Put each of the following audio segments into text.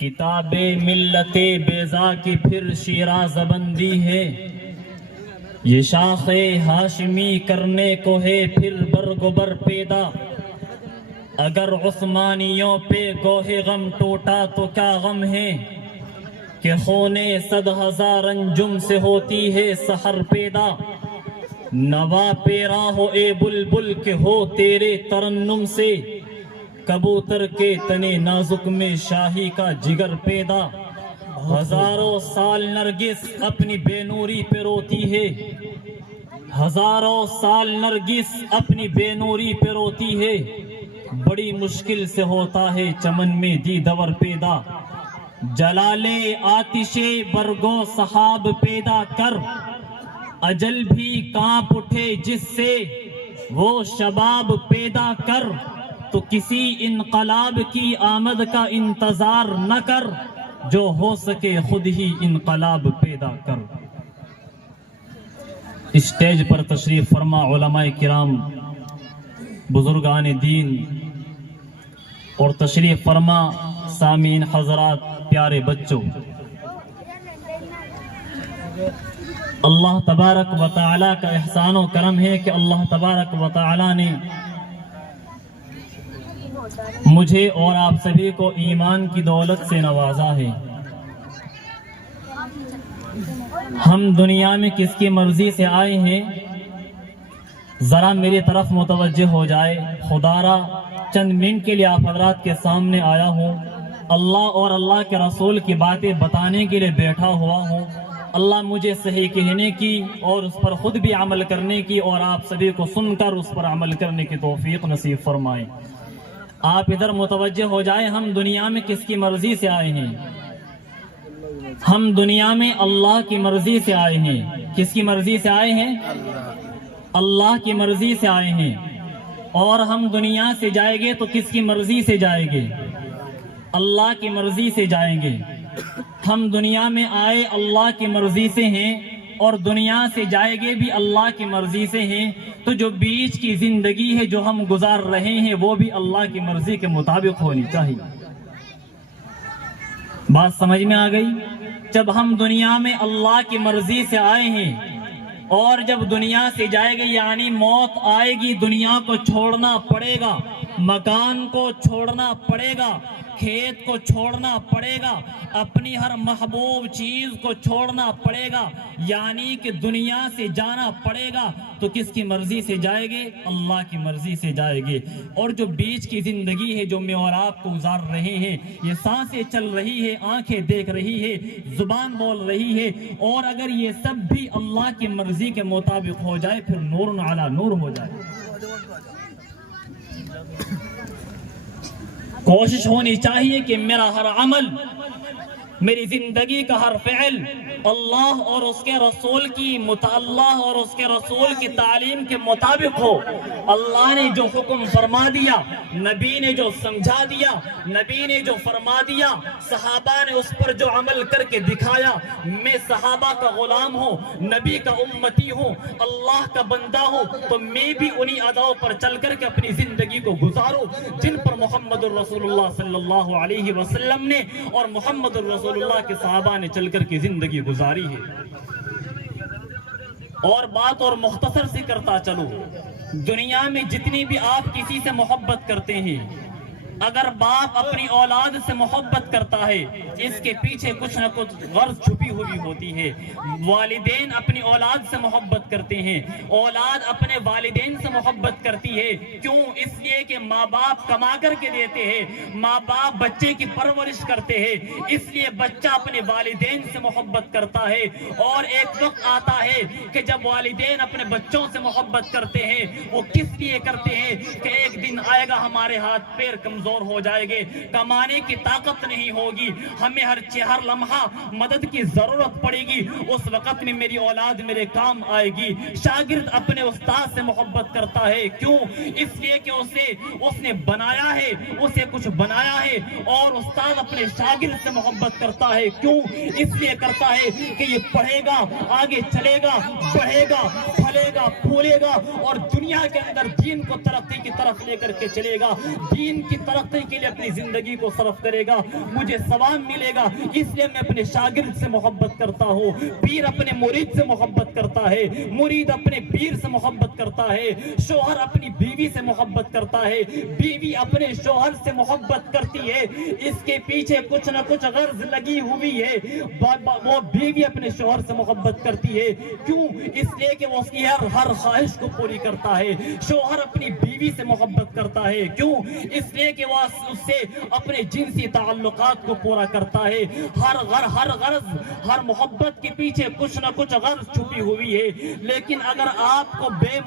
کتاب ملت بیضا کی پھر شیراز بندی ہے، یہ شاخ ہاشمی کرنے کو ہے پھر برگبر پیدا۔ اگر عثمانیوں پہ گوہ غم ٹوٹا تو کیا غم ہے، کہ خون 100,000 انجم سے ہوتی ہے سحر پیدا۔ نوا پیرا ہو اے بلبل کہ ہو تیرے ترنم سے، کبوتر کے تنے نازک میں شاہی کا جگر پیدا۔ ہزاروں سال نرگس اپنی بے نوری پہ روتی ہے، ہزاروں سال نرگس اپنی بے نوری پہ روتی ہے، بڑی مشکل سے ہوتا ہے چمن میں دیدور پیدا۔ جلال آتش برگو صحاب پیدا کر، اجل بھی کانپ اٹھے جس سے وہ شباب پیدا کر۔ تو کسی انقلاب کی آمد کا انتظار نہ کر، جو ہو سکے خود ہی انقلاب پیدا کر۔ اسٹیج پر تشریف فرما علماء کرام، بزرگان دین اور تشریف فرما سامعین حضرات، پیارے بچوں، اللہ تبارک و تعالی کا احسان و کرم ہے کہ اللہ تبارک و تعالی نے مجھے اور آپ سبھی کو ایمان کی دولت سے نوازا ہے۔ ہم دنیا میں کس کی مرضی سے آئے ہیں، ذرا میری طرف متوجہ ہو جائے۔ خدا را چند منٹ کے لیے آپ حضرات کے سامنے آیا ہوں، اللہ اور اللہ کے رسول کی باتیں بتانے کے لیے بیٹھا ہوا ہوں۔ اللہ مجھے صحیح کہنے کی اور اس پر خود بھی عمل کرنے کی، اور آپ سبھی کو سن کر اس پر عمل کرنے کی توفیق نصیب فرمائے۔ آپ ادھر متوجہ ہو جائیں، ہم دنیا میں کس کی مرضی سے آئے ہیں؟ ہم دنیا میں اللہ کی مرضی سے آئے ہیں۔ کس کی مرضی سے آئے ہیں؟ اللہ کی مرضی سے آئے ہیں۔ اور ہم دنیا سے جائیں گے تو کس کی مرضی سے جائیں گے؟ اللہ کی مرضی سے جائیں گے۔ ہم دنیا میں آئے اللہ کی مرضی سے ہیں اور دنیا سے جائیں گے بھی اللہ کی مرضی سے ہیں، تو جو بیچ کی زندگی ہے جو ہم گزار رہے ہیں وہ بھی اللہ کی مرضی کے مطابق ہونی چاہیے۔ بات سمجھ میں آ گئی؟ جب ہم دنیا میں اللہ کی مرضی سے آئے ہیں اور جب دنیا سے جائے گے، یعنی موت آئے گی، دنیا کو چھوڑنا پڑے گا، مکان کو چھوڑنا پڑے گا، کھیت کو چھوڑنا پڑے گا، اپنی ہر محبوب چیز کو چھوڑنا پڑے گا، یعنی کہ دنیا سے جانا پڑے گا، تو کس کی مرضی سے جائے گے؟ اللہ کی مرضی سے جائے گے۔ اور جو بیچ کی زندگی ہے جو میں اور آپ کو گزار رہے ہیں، یہ سانسیں چل رہی ہے، آنکھیں دیکھ رہی ہے، زبان بول رہی ہے، اور اگر یہ سب بھی اللہ کی مرضی کے مطابق ہو جائے پھر نور علی نور ہو جائے۔ کوشش ہونی چاہیے کہ میرا ہر عمل، میری زندگی کا ہر فعل اللہ اور اس کے رسول کی اللہ اور اس کے رسول کی تعلیم کے مطابق ہو۔ اللہ نے جو حکم فرما دیا، نبی نے جو سمجھا دیا، نبی نے جو فرما دیا، صحابہ نے اس پر جو عمل کر کے دکھایا، میں صحابہ کا غلام ہوں، نبی کا امتی ہوں، اللہ کا بندہ ہوں، تو میں بھی انہی اداؤں پر چل کر کے اپنی زندگی کو گزاروں جن پر محمد الرسول اللہ صلی اللہ علیہ وسلم نے اور محمد الرسول اللہ کے صحابہ نے چل کر کے زندگی گزاری ہے۔ اور بات اور مختصر سی کرتا چلو، دنیا میں جتنی بھی آپ کسی سے محبت کرتے ہیں، اگر باپ اپنی اولاد سے محبت کرتا ہے، اس کے پیچھے کچھ نہ کچھ غرض چھپی ہوئی ہوتی ہے۔ والدین اپنی اولاد سے محبت کرتے ہیں، اولاد اپنے والدین سے محبت کرتی ہے، کیوں؟ اس لیے کہ ماں باپ کما کر کے دیتے ہیں، ماں باپ بچے کی پرورش کرتے ہیں، اس لیے بچہ اپنے والدین سے محبت کرتا ہے۔ اور ایک وقت آتا ہے کہ جب والدین اپنے بچوں سے محبت کرتے ہیں، وہ کس لیے کرتے ہیں کہ ایک دن آئے گا ہمارے ہاتھ پیر کمزور ہو جائے گے، کمانے کی طاقت نہیں ہوگی، ہمیں ہر لمحہ مدد کی ضرورت پڑے گی، اس وقت میں میری اولاد میرے کام آئے گی۔ شاگرد اپنے استاد سے محبت کرتا ہے، کیوں؟ اس لیے کہ اس نے بنایا ہے، اسے کچھ بنایا ہے۔ اور استاد اپنے شاگرد سے محبت کرتا ہے، کیوں؟ اس لیے کرتا ہے کہ یہ پڑھے گا، آگے چلے گا، بڑھے گا، پھلے گا، پھولے گا، اور دنیا کے اندر دین کو ترقی کی طرف لے کر کے چلے گا، دین کی طرف ترقی کے لیے اپنی زندگی کو صرف کرے گا مجھے ثواب ملے گا. اس لیے میں اپنے شاگرد سے محبت کرتا ہوں. پیر اپنے مرید سے محبت کرتا ہے, مرید اپنے پیر سے محبت کرتا ہے, شوہر اپنی بیوی سے محبت کرتا ہے, بیوی اپنے شوہر سے محبت کرتی ہے. اس کے پیچھے کچھ نہ کچھ غرض لگی ہوئی ہے. وہ بیوی اپنے شوہر سے محبت کرتی ہے, کیوں؟ اس لیے کہ وہ اس کی ہر خواہش کو پوری کرتا ہے. شوہر اپنی بیوی سے محبت کرتا ہے, کیوں؟ اس لیے کہ وہ اس سے اپنے جنسی تعلقات کو پورا کرتا ہے. ہر غرض, ہر محبت کے پیچھے کچھ نہ کچھ غرض چھپی ہوئی ہے. لیکن اگر آپ کو بے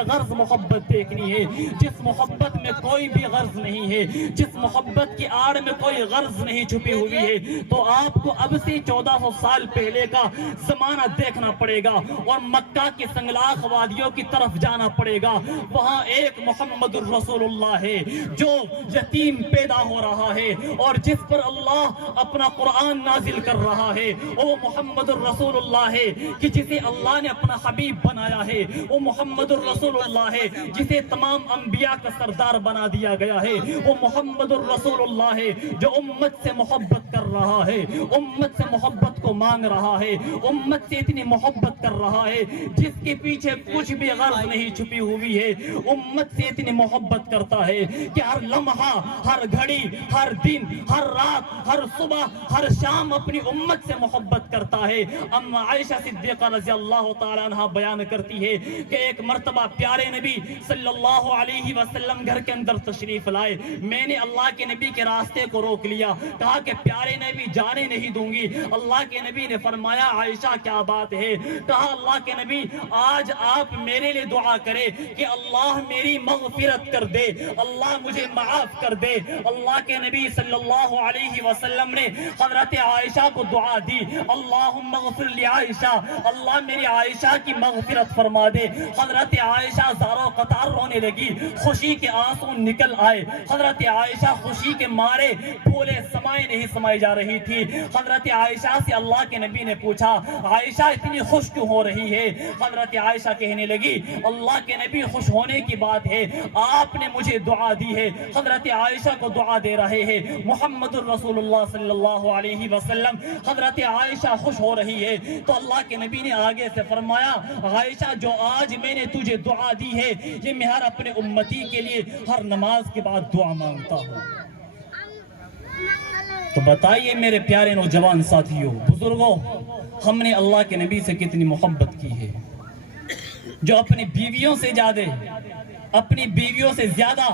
غرض محبت دیکھنی ہے, جس محبت میں کوئی بھی غرض نہیں ہے, جس محبت کی آڑ میں کوئی غرض نہیں چھپی ہوئی ہے, تو آپ کو اب سے 1400 سال پہلے کا زمانہ دیکھنا پڑے گا اور مکہ کے سنگلاخ وادیوں کی طرف جانا پڑے گا. وہاں ایک محمد الرسول اللہ ہے جو یتیم پیدا ہو رہا ہے اور جس پر اللہ اپنا قرآن نازل کر رہا ہے. وہ محمد الرسول اللہ ہے کہ جسے اللہ نے اپنا حبیب بنایا ہے. وہ محمد الرسول اللہ ہے جسے تمام انبیاء کا سردار بنا دیا گیا ہے. وہ محمد الرسول اللہ ہے جو امت سے محبت کر رہا ہے, امت سے محبت کو مانگ رہا ہے, امت سے اتنی محبت کر رہا ہے جس کے پیچھے کچھ بھی غرض نہیں چھپی ہوئی ہے. امت سے اتنی محبت کرتا ہے کہ ہر لمحہ, ہر گھڑی, ہر دن, ہر رات, ہر صبح, ہر شام اپنی امت سے محبت کرتا ہے. اما عائشہ صدیقہ رضی اللہ تعالیٰ عنہ بیان کرتی ہے کہ ایک مرتبہ پیارے نبی صلی اللہ علیہ وسلم گھر کے اندر تشریف لائے. میں نے اللہ کے نبی کے راستے کو روک لیا, کہا کہ پیارے نبی جانے نہیں دوں گی. اللہ کے نبی نے فرمایا عائشہ کیا بات ہے؟ کہا اللہ کے نبی آج آپ میرے لیے دعا کرے کہ اللہ میری مغفرت کر دے, اللہ مجھے معاف کر دے. اللہ کے نبی صلی اللہ علیہ وسلم نے حضرت عائشہ کو دعا دی, اللہم اغفر لی عائشہ, اللہ میری عائشہ کی مغفرت فرما دے. حضرت عائشہ زاروں قطار رونے لگی, خوشی کے آنسو نکل آئے. حضرت عائشہ خوشی کے مارے پھولے سمائے نہیں سمائی جا رہی تھی. حضرت عائشہ سے اللہ کے نبی نے پوچھا عائشہ اتنی خوش کیوں ہو رہی ہے؟ حضرت عائشہ کہنے لگی اللہ کے نبی خوش ہونے کی بات ہے, آپ نے مجھے دعا دی ہے. حضرت عائشہ کو دعا دے رہے ہیں محمد الرسول اللہ صلی اللہ علیہ وسلم. حضرت عائشہ خوش ہو رہی ہے تو اللہ کے نبی نے آگے سے فرمایا عائشہ جو آج میں نے تجھے دعا دی ہے یہ میں ہر اپنے امتی کے لیے ہر نماز کے بعد دعا مانگتا ہوں. تو بتائیے میرے پیارے نوجوان ساتھیوں, بزرگوں, ہم نے اللہ کے نبی سے کتنی محبت کی ہے, جو اپنی بیویوں سے زیادہ, اپنی بیویوں سے زیادہ,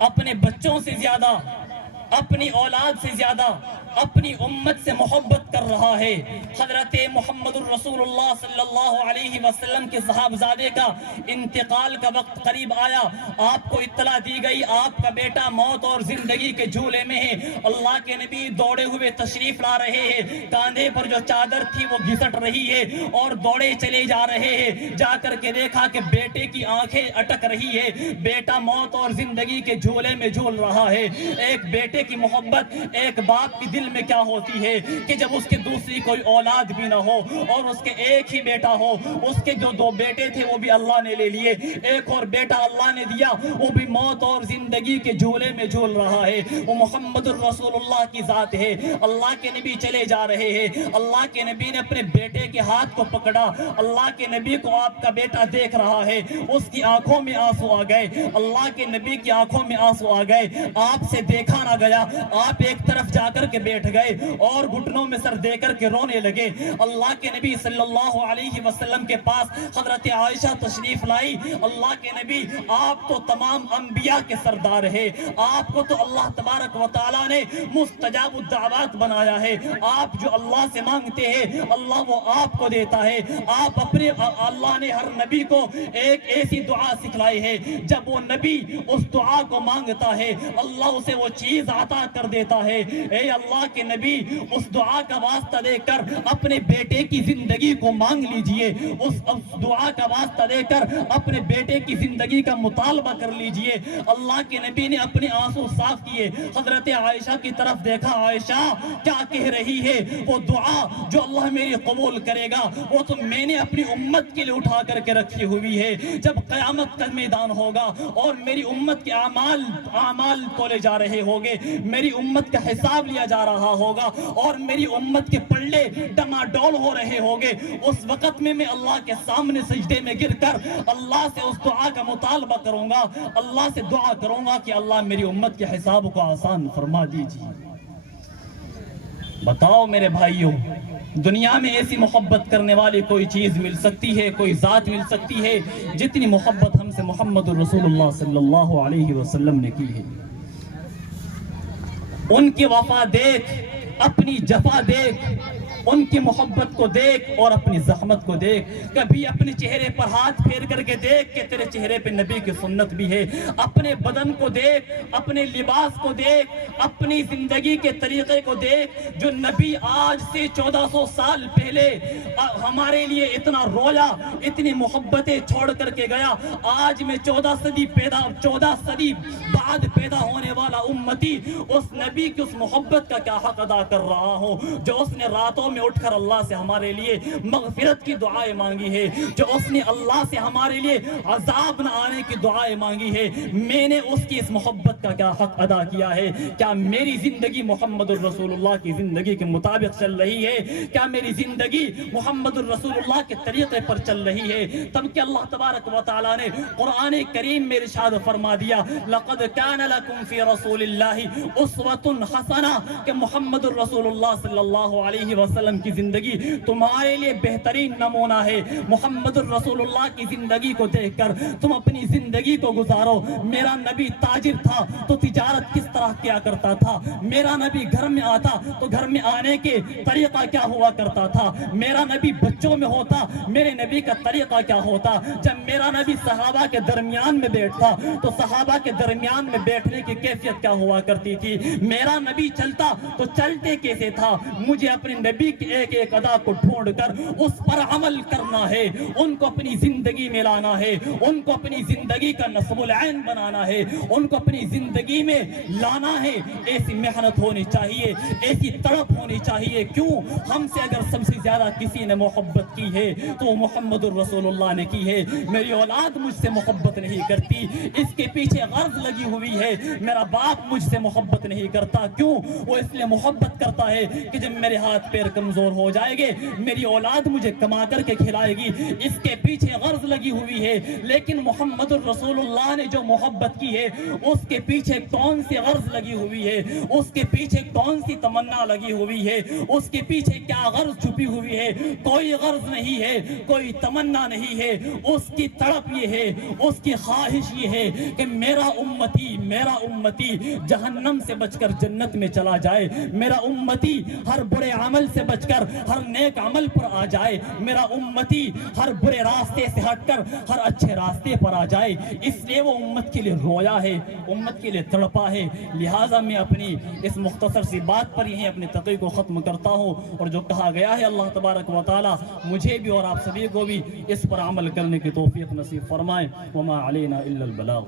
اپنے بچوں سے زیادہ, اپنی اولاد سے زیادہ اپنی امت سے محبت کر رہا ہے. حضرت محمد الرسول اللہ صلی اللہ علیہ وسلم کے صاحبزادے کا انتقال کا وقت قریب آیا. آپ کو اطلاع دی گئی آپ کا بیٹا موت اور زندگی کے جھولے میں ہے. اللہ کے نبی دوڑے ہوئے تشریف لا رہے ہیں, کاندھے پر جو چادر تھی وہ گھسٹ رہی ہے اور دوڑے چلے جا رہے ہیں. جا کر کے دیکھا کہ بیٹے کی آنکھیں اٹک رہی ہے, بیٹا موت اور زندگی کے جھولے میں جھول رہا ہے. ایک بیٹے کی محبت ایک باپ کی دل میں کیا ہوتی ہے کہ جب اس کے دوسری کوئی اولاد بھی نہ ہو اور اس کے ایک ہی بیٹا ہو, اس کے جو 2 بیٹے تھے وہ بھی اللہ نے لے لیے, ایک اور بیٹا اللہ نے دیا وہ بھی موت اور زندگی کے جھولے میں جھول رہا ہے. وہ محمد الرسول اللہ کی ذات ہے. اللہ کے نبی چلے جا رہے ہیں, اللہ کے نبی نے اپنے بیٹے کے ہاتھ کو پکڑا. اللہ کے نبی کو آپ کا بیٹا دیکھ رہا ہے, اس کی آنکھوں میں آنسو آ گئے, اللہ کے نبی کی آنکھوں میں آنسو آ گئے. آپ سے دیکھا نہ گیا, آپ ایک طرف جا کر کے بیٹھ گئے اور گھٹنوں میں سر دے کر کے رونے لگے. اللہ کے نبی صلی اللہ علیہ وسلم کے پاس حضرت عائشہ تشریف لائی. اللہ کے نبی آپ تو تمام انبیاء کے سردار ہے, آپ کو تو اللہ تبارک و تعالیٰ نے مستجاب الدعوات بنایا ہے. آپ جو اللہ سے مانگتے ہیں اللہ وہ آپ کو دیتا ہے. آپ اپنے اللہ نے ہر نبی کو ایک ایسی دعا سکھلائی ہے جب وہ نبی اس دعا کو مانگتا ہے اللہ اسے وہ چیز عطا کر دیتا ہے. اے اللہ اللہ کے نبی اس دعا کا واسطہ دے کر اپنے بیٹے کی زندگی کو مانگ لیجئے، اس دعا کا واسطہ دے کر اپنے بیٹے کی زندگی کا مطالبہ کر لیجئے۔ اللہ کے نبی نے اپنے آنسو صاف کیے، حضرت عائشہ کی طرف دیکھا، عائشہ کیا کہہ رہی ہے؟ وہ دعا جو اللہ میری قبول کرے گا وہ تو میں نے اپنی امت کے لیے اٹھا کر کے رکھی ہوئی ہے۔ جب قیامت کا میدان ہوگا اور میری امت کے اعمال تولے جا رہے ہوگے، میری امت کا حساب لیا جا رہا ہوگا اور میری امت کے پلڑے ڈماڈول ہو رہے ہوگے، اس وقت میں اللہ کے سامنے سجدے میں گر کر اللہ سے اس دعا کا مطالبہ کروں گا، اللہ سے دعا کروں گا کہ اللہ میری امت کے حساب کو آسان فرما دیجیے۔ بتاؤ میرے بھائیوں، دنیا میں ایسی محبت کرنے والی کوئی چیز مل سکتی ہے، کوئی ذات مل سکتی ہے جتنی محبت ہم سے محمد الرسول اللہ صلی اللہ علیہ وسلم نے کی ہے؟ ان کی وفا دیکھ، اپنی جفا دیکھ، ان کی محبت کو دیکھ اور اپنی زحمت کو دیکھ۔ کبھی اپنے چہرے پر ہاتھ پھیر کر کے دیکھ کہ تیرے چہرے پہ نبی کی سنت بھی ہے۔ اپنے بدن کو دیکھ، اپنے لباس کو دیکھ، اپنی زندگی کے طریقے کو دیکھ جو نبی آج سے 1400 سال پہلے ہمارے لیے اتنا رویا، اتنی محبتیں چھوڑ کر کے گیا۔ آج میں 14 صدی بعد پیدا ہونے والا امتی اس نبی کی اس محبت کا کیا حق ادا کر رہا ہوں جو اس نے راتوں میں اٹھ کر اللہ سے ہمارے لیے مغفرت کی دعائیں مانگی ہے، جو اس نے اللہ سے ہمارے لیے عذاب نہ آنے کی دعائیں مانگی ہے۔ میں نے اس کی اس محبت کا کیا حق ادا کیا ہے؟ کیا میری زندگی محمد الرسول اللہ کی زندگی کے مطابق چل رہی ہے؟ کیا میری زندگی محمد الرسول اللہ کے طریقے پر چل رہی ہے؟ تب کہ اللہ تبارک و تعالیٰ نے قرآن کریم میں ارشاد فرما دیا، لقد کان لکم فی رسول اللہ اسوۃ حسنہ، کہ محمد الرسول اللہ صلی اللہ علیہ وسلم کی زندگی تمہارے لیے بہترین نمونہ ہے۔ محمد الرسول اللہ کی زندگی کو دیکھ کر تم اپنی زندگی کو گزارو۔ میرا نبی تاجر تھا تو تجارت کس طرح کیا کرتا تھا؟ میرا نبی گھر میں آتا تو گھر میں آنے کے طریقہ کیا ہوا کرتا تھا؟ میرا نبی بچوں میں ہوتا، میرے نبی کا طریقہ کیا ہوتا؟ جب میرا نبی صحابہ کے درمیان میں بیٹھتا تو صحابہ کے درمیان میں بیٹھنے کی کیفیت کیا ہوا کرتی تھی؟ میرا نبی چلتا تو چلتے کیسے تھا؟ مجھے اپنے نبی کی ایک ایک ادا کو ڈھونڈ کر اس پر عمل کرنا ہے، ان کو اپنی زندگی میں لانا ہے، ان کو اپنی زندگی کا نصب العین بنانا ہے، ان کو اپنی زندگی میں لانا ہے۔ ایسی محنت ہونی چاہیے، ایسی تڑپ ہونی چاہیے۔ کیوں؟ ہم سے اگر سب سے زیادہ کسی نے محبت کی ہے تو وہ محمد الرسول اللہ نے کی ہے۔ میری اولاد مجھ سے محبت نہیں کرتی، اس کے پیچھے غرض لگی ہوئی ہے۔ میرا باپ مجھ سے محبت نہیں کرتا، کیوں؟ وہ اس لیے محبت کرتا ہے کہ جب میرے ہاتھ پیر کمزور ہو جائے گے میری اولاد مجھے کما کر کے کھلائے گی، اس کے پیچھے غرض لگی ہوئی ہے۔ لیکن محمد الرسول اللہ نے جو محبت کی ہے اس کے پیچھے کون سی غرض لگی ہوئی ہے؟ اس کے پیچھے کون سی تمنا لگی ہوئی ہے؟ اس کے پیچھے کیا غرض چھپی ہوئی ہے؟ کوئی غرض نہیں ہے، کوئی تمنا نہیں ہے۔ اس کی تڑپ یہ ہے، اس کی خواہش یہ ہے کہ میرا امتی جہنم سے بچ کر جنت میں چلا جائے، میرا امتی ہر برے عمل سے بچ کر ہر نیک عمل پر آ جائے، میرا امتی ہر برے راستے سے ہٹ کر ہر اچھے راستے پر آ جائے۔ اس لیے وہ امت کے لیے رویا ہے، امت کے لیے تڑپا ہے۔ لہٰذا میں اپنی اس مختصر سی بات پر یہیں اپنی تقریر کو ختم کرتا ہوں، اور جو کہا گیا ہے اللہ تبارک و تعالی مجھے بھی اور آپ سبھی کو بھی اس پر عمل کرنے کی توفیق نصیب فرمائے۔ وما علینا الا البلاغ۔